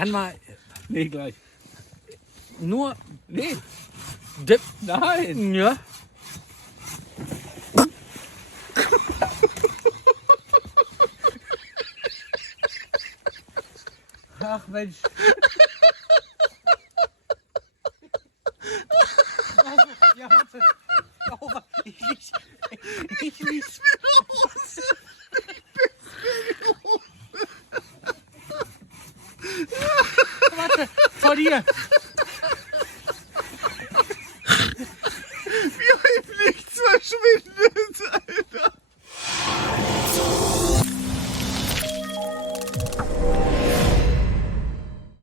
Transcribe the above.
kann mal Nee, gleich. nur... Nee. Nein. Ja. Ach Mensch. Ja, warte. Oh, ich lieg. Warte, vor dir.